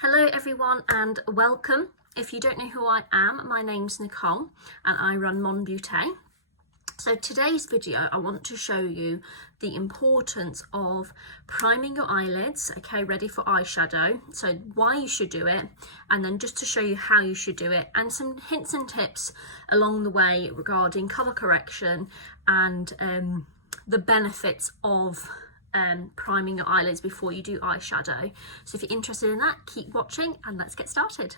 Hello everyone and welcome. If you don't know who I am, my name's Nicole and I run Mon Beauté. So today's video, I want to show you the importance of priming your eyelids, okay, ready for eyeshadow. So why you should do it, and then just to show you how you should do it, and some hints and tips along the way regarding colour correction and the benefits of priming your eyelids before you do eyeshadow. So if you're interested in that, keep watching and let's get started.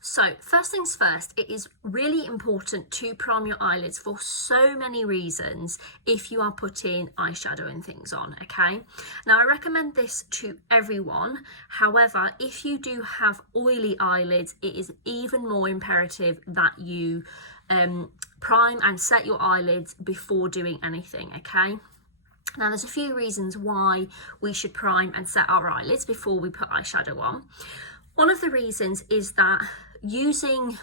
So first things first, it is really important to prime your eyelids for so many reasons if you are putting eyeshadow and things on, okay? Now I recommend this to everyone. However, if you do have oily eyelids, it is even more imperative that you prime and set your eyelids before doing anything, okay? Now there's a few reasons why we should prime and set our eyelids before we put eyeshadow on. One of the reasons is that using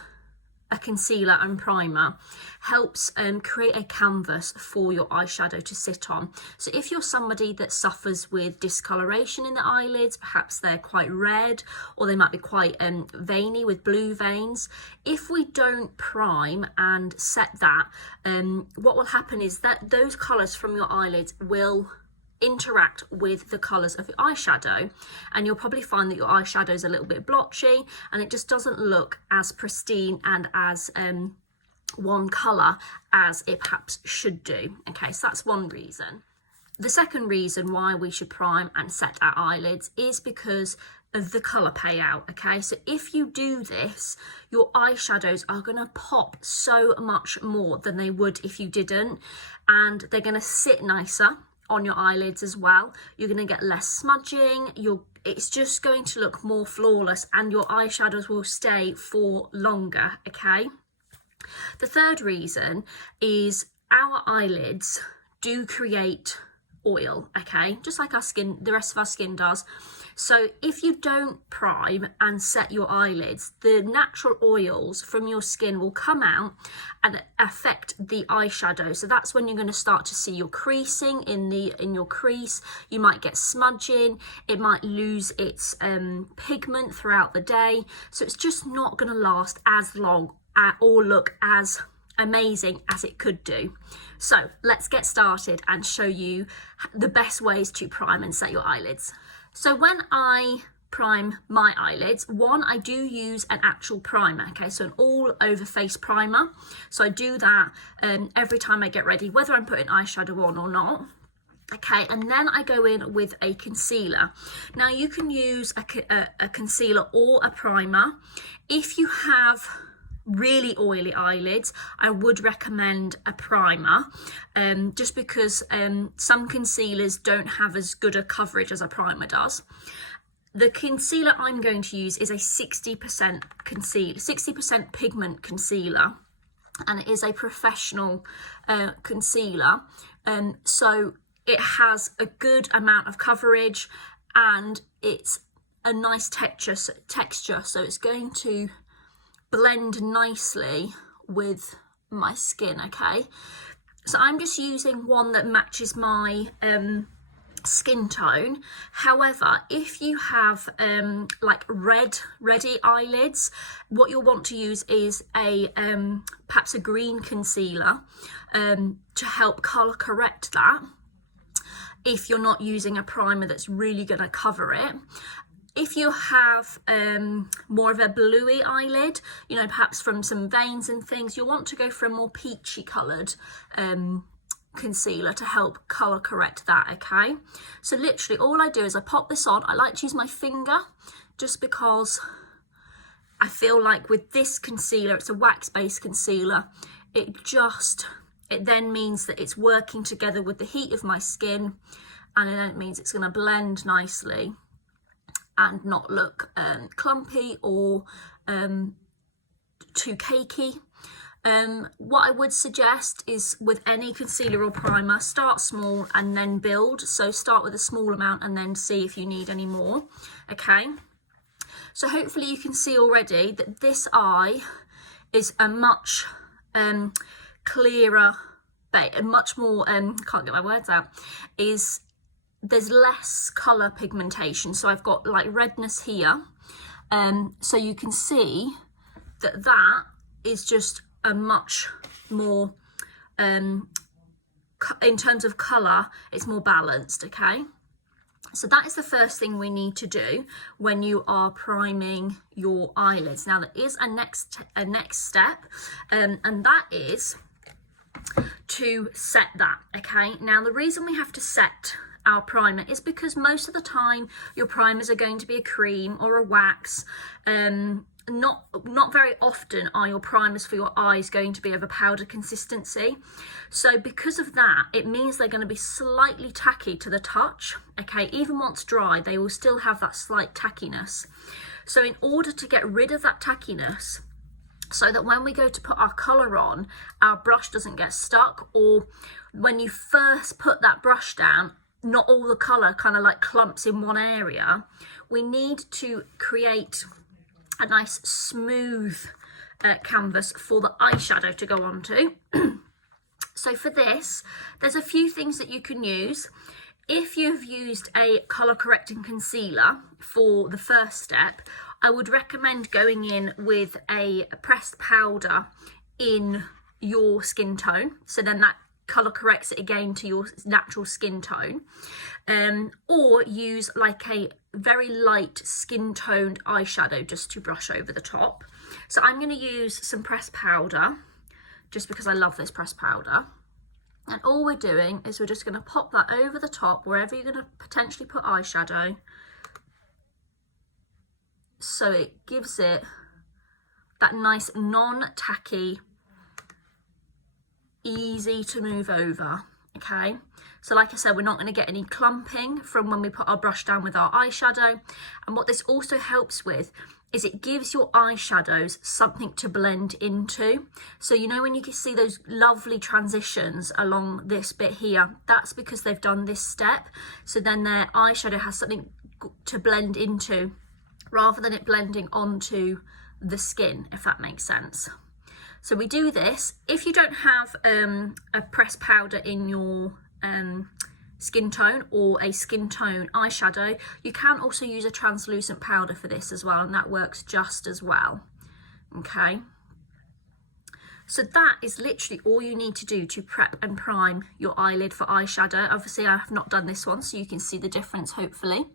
a concealer and primer helps create a canvas for your eyeshadow to sit on. So if you're somebody that suffers with discoloration in the eyelids, perhaps they're quite red or they might be quite veiny with blue veins, if we don't prime and set that, what will happen is that those colours from your eyelids will interact with the colours of your eyeshadow, and you'll probably find that your eyeshadow is a little bit blotchy and it just doesn't look as pristine and as one colour as it perhaps should do. Okay, so that's one reason. The second reason why we should prime and set our eyelids is because of the colour payout, okay? So if you do this, your eyeshadows are going to pop so much more than they would if you didn't, and they're going to sit nicer on your eyelids as well. You're going to get less smudging, it's just going to look more flawless, and your eyeshadows will stay for longer, okay? The third reason is our eyelids do create oil, okay, just like our skin, the rest of our skin does. So if you don't prime and set your eyelids, the natural oils from your skin will come out and affect the eyeshadow. So that's when you're going to start to see your creasing in your crease. You might get smudging, it might lose its pigment throughout the day. So it's just not going to last as long or look as amazing as it could do. So let's get started and show you the best ways to prime and set your eyelids. So when I prime my eyelids, I do use an actual primer, okay, so an all over face primer. So I do that every time I get ready, whether I'm putting eyeshadow on or not. Okay, and then I go in with a concealer. Now you can use a concealer or a primer. If you have really oily eyelids, I would recommend a primer, just because some concealers don't have as good a coverage as a primer does. The concealer I'm going to use is a 60% concealer, 60% pigment concealer, and it is a professional concealer, so it has a good amount of coverage and it's a nice texture, so it's going to blend nicely with my skin, okay? So I'm just using one that matches my skin tone. However, if you have like reddy eyelids, what you'll want to use is a perhaps a green concealer to help colour correct that, if you're not using a primer that's really going to cover it. If you have more of a bluey eyelid, you know, perhaps from some veins and things, you'll want to go for a more peachy coloured concealer to help colour correct that, okay? So literally all I do is I pop this on. I like to use my finger just because I feel like with this concealer, it's a wax-based concealer, it then means that it's working together with the heat of my skin, and then it means it's going to blend nicely and not look clumpy or too cakey. What I would suggest is with any concealer or primer, start small and then build. So start with a small amount and then see if you need any more, okay? So hopefully you can see already that this eye is a much clearer, a much more, can't get my words out, is there's less colour pigmentation. So I've got like redness here. So you can see that that is just a much more, in terms of colour, it's more balanced, okay? So that is the first thing we need to do when you are priming your eyelids. Now there is a next step, and that is to set that, okay? Now the reason we have to set our primer is because most of the time your primers are going to be a cream or a wax. Not very often are your primers for your eyes going to be of a powder consistency. So because of that, it means they're going to be slightly tacky to the touch, okay? Even once dry, they will still have that slight tackiness. So in order to get rid of that tackiness, so that when we go to put our colour on, our brush doesn't get stuck, or when you first put that brush down, not all the colour kind of like clumps in one area, we need to create a nice smooth canvas for the eyeshadow to go onto. So for this, there's a few things that you can use. If you've used a colour correcting concealer for the first step, I would recommend going in with a pressed powder in your skin tone. So then that colour corrects it again to your natural skin tone. Or use like a very light skin toned eyeshadow just to brush over the top. So I'm going to use some pressed powder just because I love this pressed powder. And all we're doing is we're just going to pop that over the top wherever you're going to potentially put eyeshadow. So it gives it that nice non-tacky, easy to move over, okay? So like I said, we're not going to get any clumping from when we put our brush down with our eyeshadow. And what this also helps with is it gives your eyeshadows something to blend into. So you know when you can see those lovely transitions along this bit here, that's because they've done this step. So then their eyeshadow has something to blend into rather than it blending onto the skin, if that makes sense. So we do this. If you don't have a pressed powder in your skin tone or a skin tone eyeshadow, you can also use a translucent powder for this as well, and that works just as well, okay? So that is literally all you need to do to prep and prime your eyelid for eyeshadow. Obviously I have not done this one, so you can see the difference hopefully.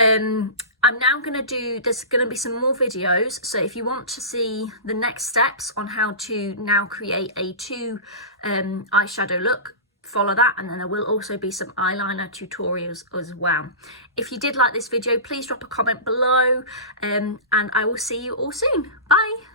I'm now going to do, there's going to be some more videos, so if you want to see the next steps on how to now create a two eyeshadow look, follow that, and then there will also be some eyeliner tutorials as well. If you did like this video, please drop a comment below, and I will see you all soon. Bye!